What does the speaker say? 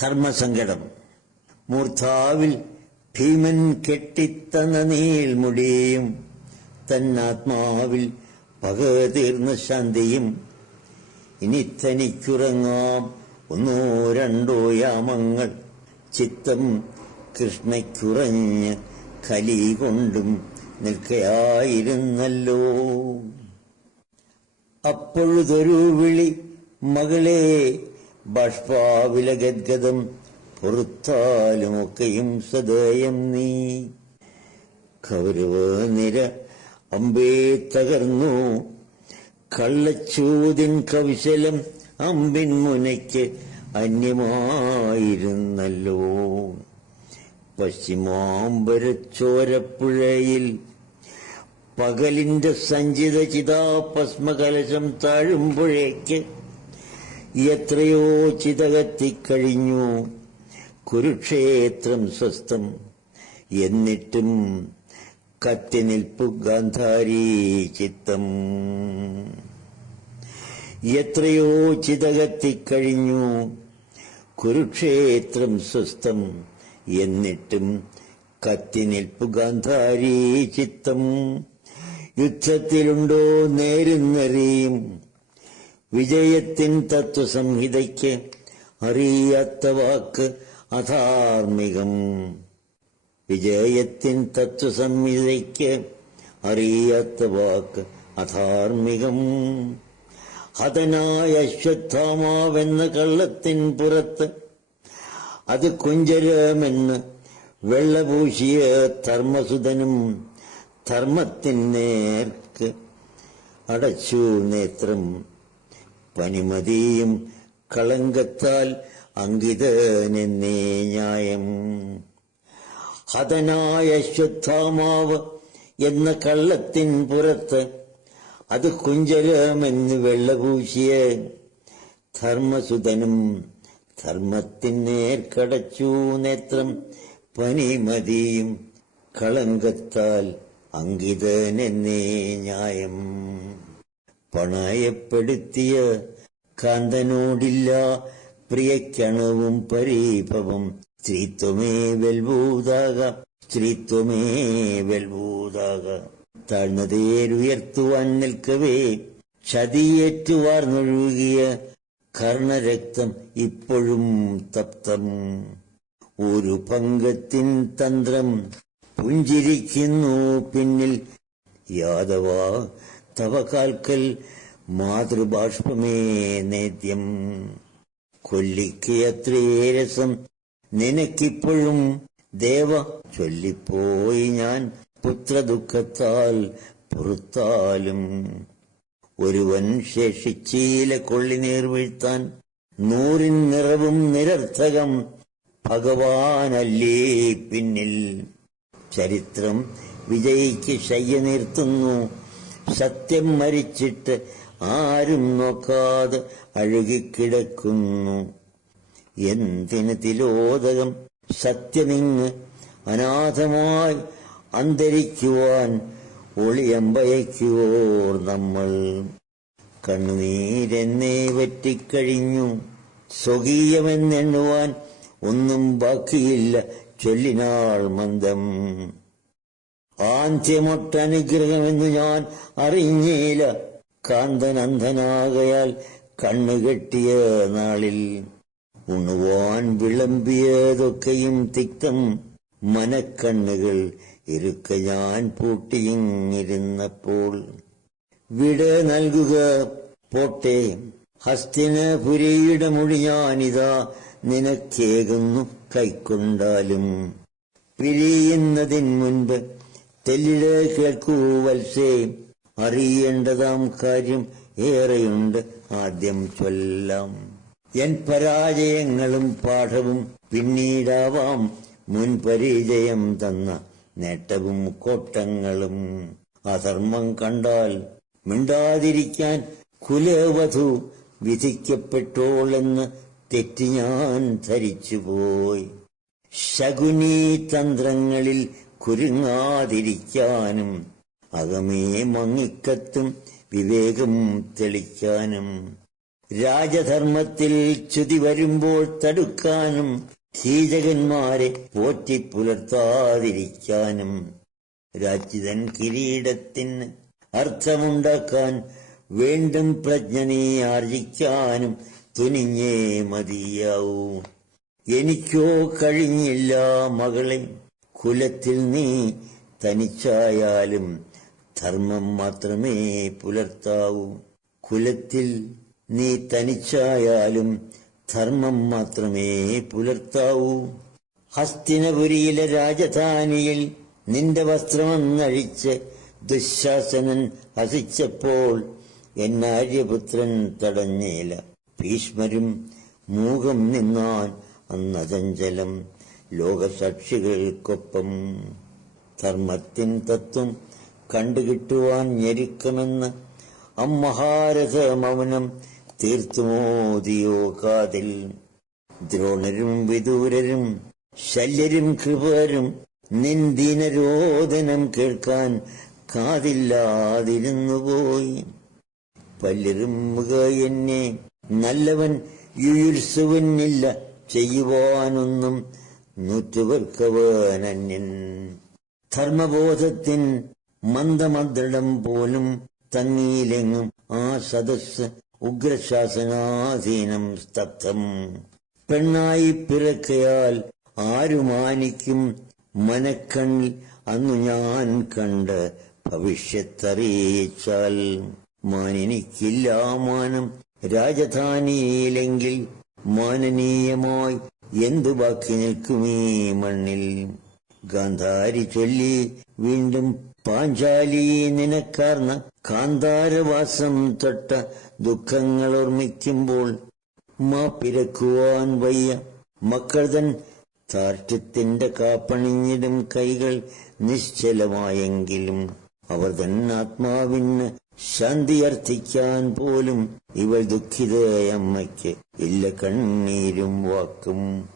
ധർമ്മസങ്കടം. മൂർധാവിൽ ഭീമൻ കെട്ടിത്തന്ന നീൾമുടിയും തന്നാത്മാവിൽ പകതീർന്ന ശാന്തിയും. ഇനി തനിക്കുറങ്ങാം ഒന്നോ രണ്ടോ യാമങ്ങൾ, ചിത്തം കൃഷ്ണയ്ക്കുറഞ്ഞ് കലി കൊണ്ടും നിൽക്കയായിരുന്നല്ലോ. അപ്പോഴതൊരു വിളി, മകളെ ബാഷ്പാവില ഗദ്ഗതം, പൊറുത്താലുമൊക്കെയും സദയം നീ. കൗരവ നിര അമ്പേ തകർന്നു, കള്ളച്ചൂതിൻ കൗശലം അമ്പിൻ മുനയ്ക്ക് അന്യമായിരുന്നല്ലോ. പശ്ചിമാംബരച്ചോരപ്പുഴയിൽ പകലിന്റെ സഞ്ചിത ചിതാഭസ്മകലശം താഴുമ്പോഴേക്ക് എത്രയോ ചിതകത്തിക്കഴിഞ്ഞു കുരുക്ഷേത്രം സ്വസ്ഥം. എന്നിട്ടും കത്തി നിൽപ്പു ഗാന്ധാരീ ചിത്തം. എത്രയോ ചിതകത്തിക്കഴിഞ്ഞു കുരുക്ഷേത്രം സ്വസ്ഥം. എന്നിട്ടും കത്തി നിൽപ്പു ഗാന്ധാരീ ചിത്തം. യുദ്ധത്തിലുണ്ടോ നേരുന്നറിയും, വിജയത്തിൻ തത്വസംഹിതയ്ക്ക് അറിയാത്ത വാക്ക് അധാർമികം. വിജയത്തിൻ തത്വസംഹിതയ്ക്ക് അറിയാത്ത വാക്ക് അധാർമികം. ഹതനായ അശ്വത്ഥാമാവെന്ന കള്ളത്തിൻ പുറത്ത് അത് കുഞ്ചരമെന്ന് വെള്ളപൂശിയ ധർമ്മസുതനും ധർമ്മത്തിൻ നേർക്ക് അടച്ചു നേത്രം. പനിമതിയും കളങ്കത്താൽ അങ്കിതനെന്നേ ന്യായം. ഹതനായ അശ്വത്ഥാമാവ് എന്ന കള്ളത്തിൻ പുറത്ത് അത് കുഞ്ചരമെന്ന് വെള്ളപൂശിയ ധർമ്മസുതനും ധർമ്മത്തിൻ നേർക്കടച്ചു നേത്രം. പനിമതിയും കളങ്കത്താൽ അങ്കിതനെന്നേ ന്യായം. പണയപ്പെടുത്തിയ കാന്തനോടില്ല പ്രിയക്കണവും പരീഭവം. സ്ത്രീത്വമേ വെൽഭൂതാക, സ്ത്രീത്വമേ വെൽഭൂതാക. താഴ്ന്നതേരുയർത്തുവാൻ നിൽക്കവേ ചതിയേറ്റുവാർന്നൊഴുകിയ കർണരക്തം ഇപ്പോഴും തപ്തം. ഒരു പങ്കത്തിൻ തന്ത്രം പുഞ്ചിരിക്കുന്നു പിന്നിൽ. യാദവ തവ കാൽക്കൽ മാതൃബാഷ്പമേ നേദ്യം. കൊല്ലിക്ക് അത്രേ രസം നിനക്കിപ്പോഴും ദേവ. ചൊല്ലിപ്പോയി ഞാൻ പുത്രദുഃഖത്താൽ പുറത്താലും. ഒരുവൻ ശേഷിച്ചീല കൊള്ളിനീർ വീഴ്ത്താൻ. നൂറിൻ നിറവും നിരർത്ഥകം ഭഗവാനല്ലേ പിന്നിൽ. ചരിത്രം വിജയിക്ക് ശയ്യ നിർത്തുന്നു. സത്യം മരിച്ചിട്ട് ആരും നോക്കാതെ അഴുകിക്കിടക്കുന്നു. എന്തിന് തിലോദകം സത്യമിങ്ങ് അനാഥമായി അന്തരിക്കുവാൻ ഒളിയമ്പയക്കുവോർ നമ്മൾ. കണ്ണുനീരെന്നേ വറ്റിക്കഴിഞ്ഞു, സ്വകീയമെന്നെണ്ണുവാൻ ഒന്നും ബാക്കിയില്ല ചൊല്ലിനാൾ മന്ദം. ആന്ത്യമൊട്ടനുഗ്രഹമെന്നു ഞാൻ അറിഞ്ഞില്ല, കാന്തനന്ധനാകയാൽ കണ്ണുകെട്ടിയ നാളിൽ. ഉണ്ണുവാൻ വിളമ്പിയതൊക്കെയും തിക്തം, മനക്കണ്ണുകൾ ഇരുക്ക ഞാൻ പൂട്ടിയിരുന്നപ്പോൾ. വിട നൽകുക പോട്ടെ ഹസ്തിനപുരിയുടെ മൊഴി, ഞാനിതാ നിനക്കേകുന്നു കൈക്കൊണ്ടാലും. പിരിയുന്നതിൻ മുൻപ് തെല്ലിട കേൾക്കൂ വത്സേ, അറിയേണ്ടതാം കാര്യം ഏറെയുണ്ട് ആദ്യം ചൊല്ലാം. എൻ പരാജയങ്ങളും പാഠവും പിന്നീടാവാം, മുൻപരിചയം തന്ന നേട്ടവും കോട്ടങ്ങളും. അധർമ്മം കണ്ടാൽ മിണ്ടാതിരിക്കാൻ കുലവധു വിധിക്കപ്പെട്ടോളെന്ന് തെറ്റി ഞാൻ ധരിച്ചുപോയി. ശകുനി തന്ത്രങ്ങളിൽ കുരുങ്ങാതിരിക്കാനും അകമേ മങ്ങിക്കത്തും വിവേകം തെളിക്കാനും. രാജധർമ്മത്തിൽ ച്യുതി വരുമ്പോൾ തടുക്കാനും കീചകന്മാരെ പോറ്റിപ്പുലർത്താതിരിക്കാനും രാജ്യതൻ കിരീടത്തിന് അർത്ഥമുണ്ടാക്കാൻ വീണ്ടും പ്രജ്ഞ നീ ആർജിക്കാനും തുനിഞ്ഞേ മതിയാവൂ. എനിക്കോ കഴിഞ്ഞില്ല മകളെ, കുലത്തിൽ നീ തനിച്ചായാലും ധർമ്മം മാത്രമേ പുലർത്താവൂ. കുലത്തിൽ നീ തനിച്ചായാലും ധർമ്മം മാത്രമേ പുലർത്താവൂ. ഹസ്തിനപുരിയിലെ രാജധാനിയിൽ നിന്റെ വസ്ത്രമൊന്നഴിച്ച് ദുശാസനൻ ഹസിച്ചപ്പോൾ എന്നാര്യപുത്രൻ തടഞ്ഞേല. ഭീഷ്മരും മൂകം നിന്നാൻ അന്നചഞ്ചലം ലോകസാക്ഷികൾക്കൊപ്പം. ധർമ്മത്തിൻ തത്വം കണ്ടുകിട്ടുവാൻ ഞെരുക്കമെന്ന് അമ്മഹാരഥ മൗനം തീർത്തുമോദിയോ കാതിൽ. ദ്രോണരും വിദൂരരും ശല്യരും കൃപരും നിന്ദീനരോദനം കേൾക്കാൻ കാതില്ലാതിരുന്നുപോയി. പല്ലിറുമുക എന്നെ നല്ലവൻ യുയുത്സുവനില്ല, ചെയ്യുവാനൊന്നും നൂറ്റുപേർക്കവനന്യൻ. ധർമ്മബോധത്തിൻ മന്ദമദ്രടം പോലും തങ്ങീലെങ്ങും ആ സദസ് ഉഗ്രശാസനാധീനം സ്തബ്ധം. പെണ്ണായി പിറക്കയാൽ ആരുമാനിക്കും മനക്കണ്ണിൽ അന്നു ഞാൻ കണ്ട് ഭവിഷ്യത്തറിയിച്ചാൽ. മാനിനിക്കില്ല മാനം രാജധാനിയിലെങ്കിൽ മാനനീയമായി എന്തു ബാക്കി നിൽക്കുമീ മണ്ണിൽ. ഗാന്ധാരി ചൊല്ലി വീണ്ടും പാഞ്ചാലി നിനക്കാർന്ന കാന്താരവാസം തൊട്ട ദുഃഖങ്ങൾ ഓർമ്മിക്കുമ്പോൾ മാപ്പിരക്കുവാൻ വയ്യ. മക്കൾ തൻ താർട്ട്യത്തിന്റെ കാപ്പണിഞ്ഞിടും കൈകൾ നിശ്ചലമായെങ്കിലും അവർ തൻ ആത്മാവിന് ശാന്തിയർത്ഥിക്കാൻ പോലും ഇവൾ ദുഃഖിതയമ്മയ്ക്ക് ഇല്ല കണ്ണീരും വാക്കും.